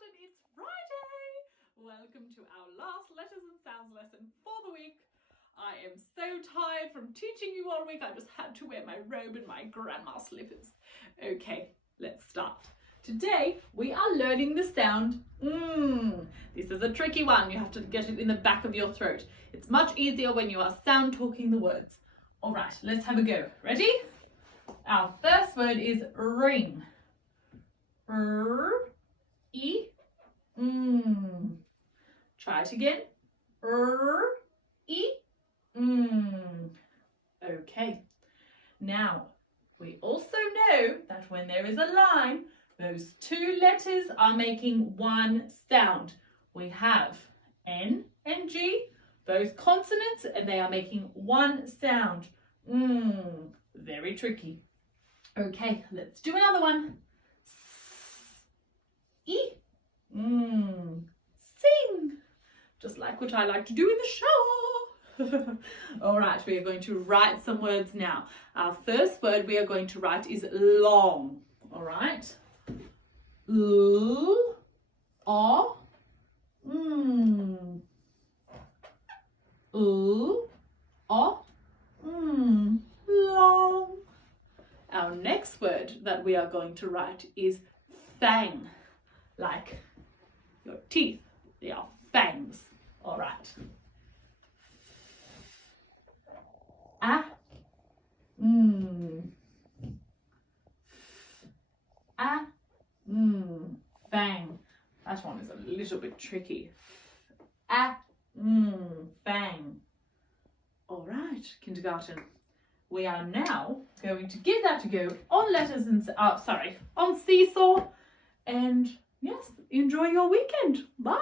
kindergarten, it's Friday! Welcome to our last letters and sounds lesson for the week. I am so tired from teaching you all week, I just had to wear my robe and my grandma slippers. Okay, let's start. Today we are learning the sound This is a tricky one, you have to get it in the back of your throat. It's much easier when you are sound talking the words. Alright, let's have a go. Ready? Our first word is ring. E. Try it again. E. Okay. Now, we also know that when there is a line, those two letters are making one sound. We have N and G, both consonants, and they are making one sound. Very tricky. Okay, let's do another one. E. Sing. Just like what I like to do in the shower. All right, we are going to write some words now. Our first word we are going to write is long. All right. L. O. L. O. Long. Our next word that we are going to write is fang. Like your teeth, they are fangs. All right. Fang. That one is a little bit tricky. Fang. All right, kindergarten. We are now going to give that a go on letters and on Seesaw. And yes, enjoy your weekend. Bye.